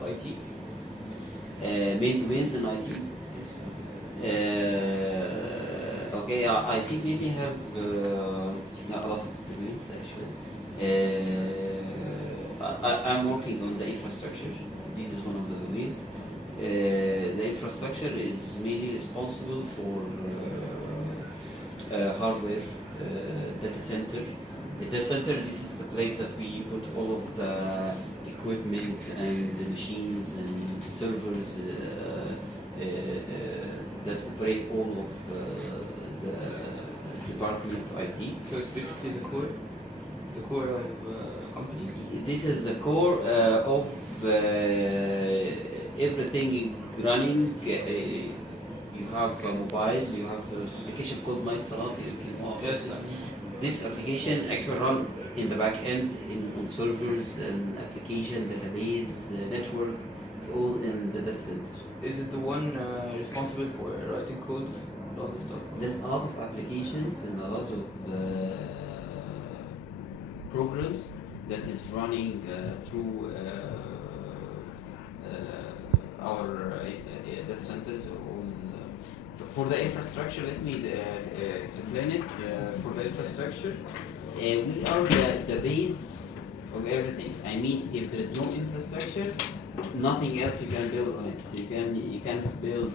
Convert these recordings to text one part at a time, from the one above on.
IT, main domains in IT. Okay, I think maybe have a lot of domains actually. I'm working on the infrastructure. This is one of the domains. The infrastructure is mainly responsible for hardware, data center. The data center, this is the place that we put all of the equipment and the machines and the servers that operate all of the department IT. So it's basically the core of companies? This is the core of everything running. You have a mobile, you have an application called Night Salat. Yes. This application actually run in the back end on servers and application, database, network. It's all in the data center. Is it the one responsible for writing codes and all this stuff? There's a lot of applications and a lot of programs that is running through our data centers. For the infrastructure, let me explain it. For the infrastructure, we are the base of everything. I mean, if there is no infrastructure, nothing else you can build on it. You can't build,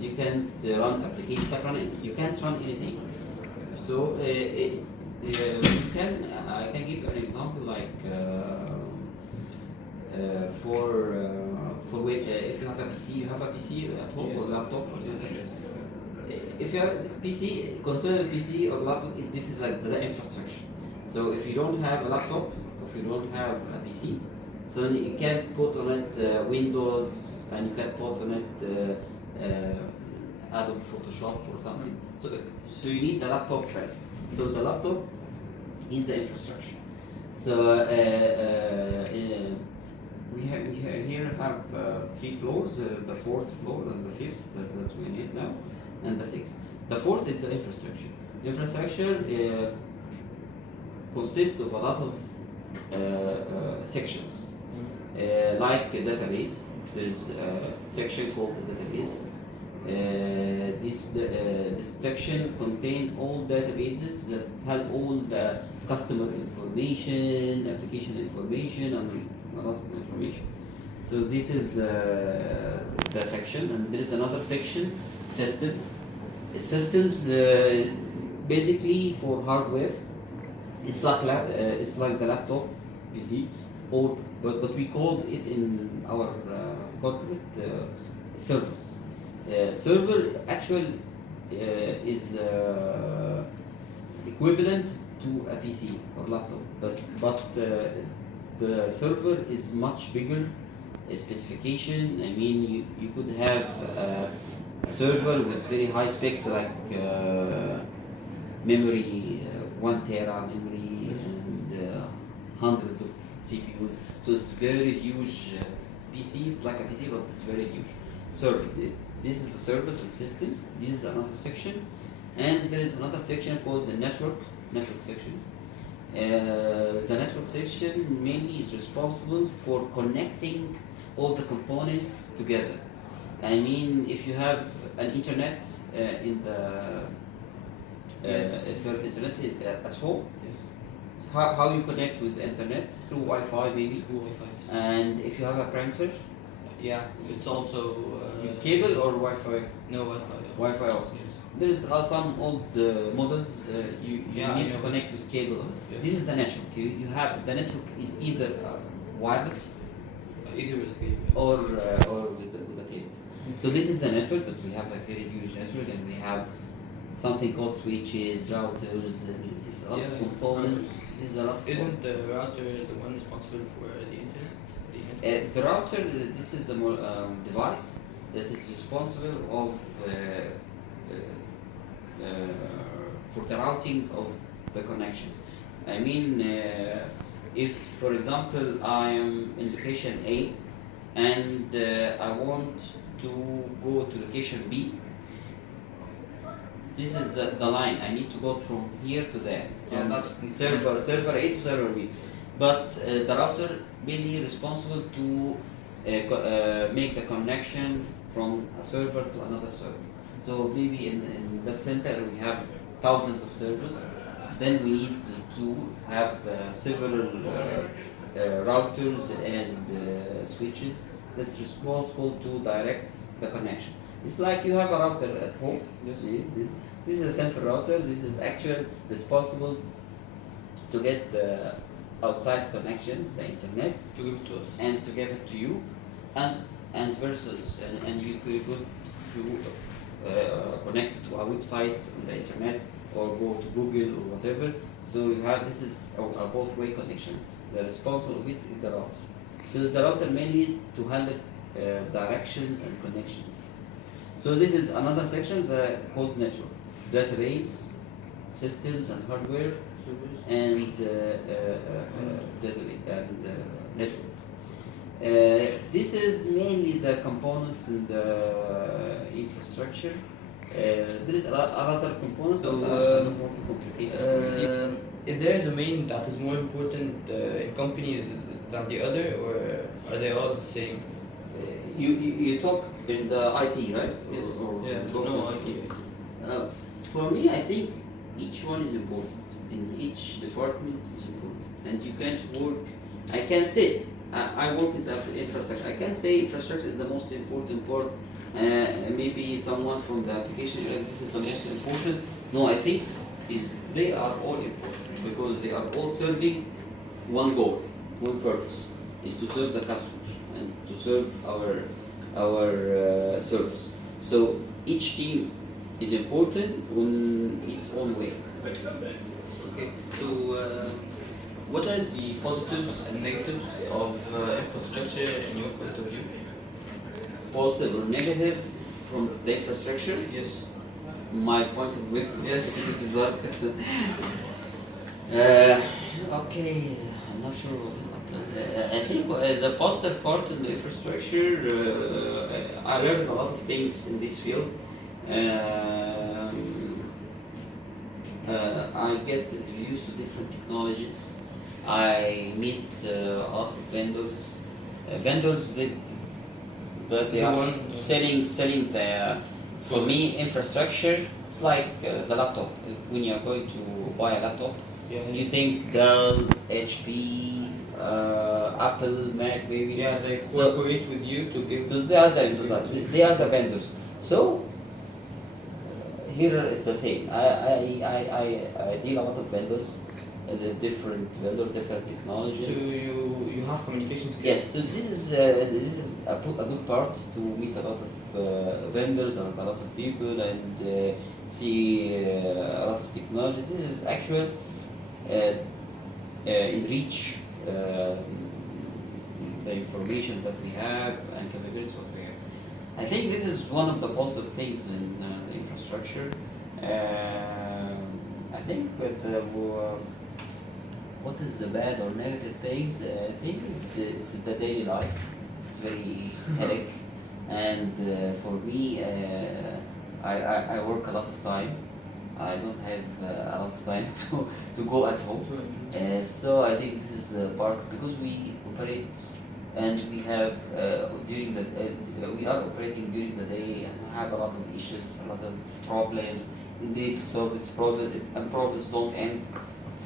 you can't run application, you can't run anything. So I can give you an example like if you have a PC at home, yes, or laptop or something. Yes. If you have a PC, consider PC or laptop, this is like the infrastructure. So if you don't have a laptop, if you don't have a PC, so you can't put on it Windows, and you can't put on it Adobe Photoshop or something. So you need the laptop first. So the laptop is the infrastructure. So we here have 3 floors, the 4th floor and the 5th that we need now, and the 6th. The 4th is the infrastructure. Infrastructure consists of a lot of sections, like a database. There's a section called the database. This section contains all databases that have all the customer information, application information, and a lot of information. So this is the section, and there is another section, systems. Systems basically for hardware. It's like the laptop PC, but we call it in our corporate servers. Server actually is equivalent to a PC or laptop, but the server is much bigger specification. I mean, you could have a server with very high specs like memory, 1 tera memory, and hundreds of CPUs. So it's very huge. PC is like a PC, but it's very huge. Server. This is the servers and systems. This is another section, and there is another section called the network section. The network section mainly is responsible for connecting all the components together. I mean, if you have an internet in the if you have internet at home, Yes. how you connect with the internet? Through Wi-Fi maybe. Through Wi-Fi. And if you have a printer, Yeah, it's also cable or Wi-Fi? No Wi-Fi. Wi-Fi also. Yes. There is some old models you Yeah, need I to know. connect with cable. Yes. This is the network. You have the network is either wireless Either with cable. or with a cable. So this is the network, but we have a very huge network, and we have something called switches, routers, and this is a lot of Yeah, components. routers. This is a lot. Isn't the router the one responsible for the internet? The router, this is a more device that is responsible of for the routing of the connections. I mean, if for example I am in location A and I want to go to location B, this is the line. I need to go from here to there. Yeah, that's server A to server B. But the router mainly responsible to make the connection from a server to another server. So maybe in that center we have thousands of servers. Then we need to have several routers and switches that's responsible to direct the connection. It's like you have a router at home. Yes. This is a central router. This is actually responsible to get the outside connection, the internet, To give it to us. and to give it to you, and versus and you could connect to a website on the internet or go to Google or whatever. So you have this is a both-way connection. The responsible with is the router. So the router mainly to handle directions and connections. So this is another section called network, database, systems and hardware, Servers. and database and network. This is mainly the components in the infrastructure. There is a lot other components, but So, I don't want to complicate it. Is there a domain that is more important in companies than the other, or are they all the same? You talk in the IT, right? Yes. Or Yeah. talk No, with- IT. For me, I think each one is important. In each department is important, and you can't work. I can say I work as infrastructure. I can say infrastructure is the most important part. Maybe someone from the application area, this is the most important. No, I think they are all important because they are all serving one goal, one purpose, is to serve the customer and to serve our service. So each team is important in its own way. Okay. So, what are the positives and negatives of infrastructure in your point of view? Positive or negative from the infrastructure? Yes. My point of view. Yes. This is that question. Okay, I'm not sure. I think the positive part in the infrastructure, I learned a lot of things in this field. I get introduced to different technologies. I meet a lot of vendors. Vendors that they The are one- selling the. For me, infrastructure it's like the laptop. When you are going to buy a laptop, Yeah. you think Dell, HP, Apple, Mac, maybe. Yeah, they So- cooperate with you to give. So they are the vendors. So here is the same. I deal a lot of vendors, the different vendors, different So technologies. you have communication skills. Yes, so this is a good part to meet a lot of vendors and a lot of people and see a lot of technologies. This is actual enrich the information that we have and capabilities what we have. I think this is one of the positive things in the infrastructure. I think that what is the bad or negative things? I think it's the daily life. It's very headache, and for me, I work a lot of time. I don't have a lot of time to go at home. So I think this is part because we operate and we have during the we are operating during the day and have a lot of issues, a lot of problems. We need to solve this problem, and problems don't end.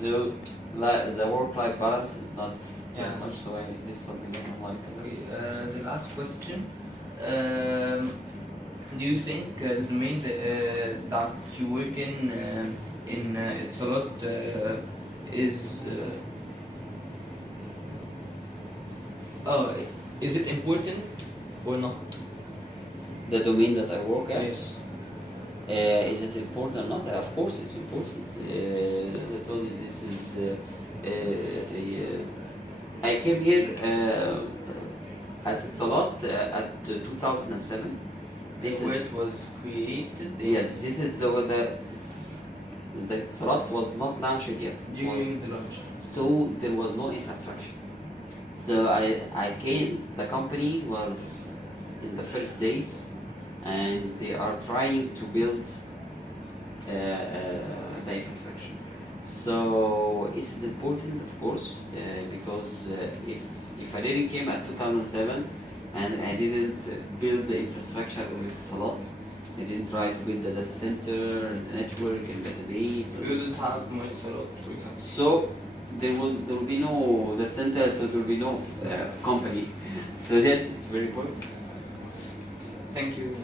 So the work-life balance is not Yeah. that much. So this is something I don't like. Okay, the last question. Do you think the domain that you work in Etisalat is it important or not? The domain that I work at. Yes. Is it important or not? Of course, it's important. As I told you, this is. I came here at Etisalat at 2007. This Where is it was created this is the Etisalat was not launched yet. during the launch. So there was no infrastructure. So I came. The company was in the first days, and they are trying to build the infrastructure. So it's important, of course, because if I didn't came at 2007, and I didn't build the infrastructure of Etisalat. I didn't try to build the data center, and the network, and database. You didn't have my slot, for example. So there will be no data center, so there will be no company. So yes, it's very important. Thank you.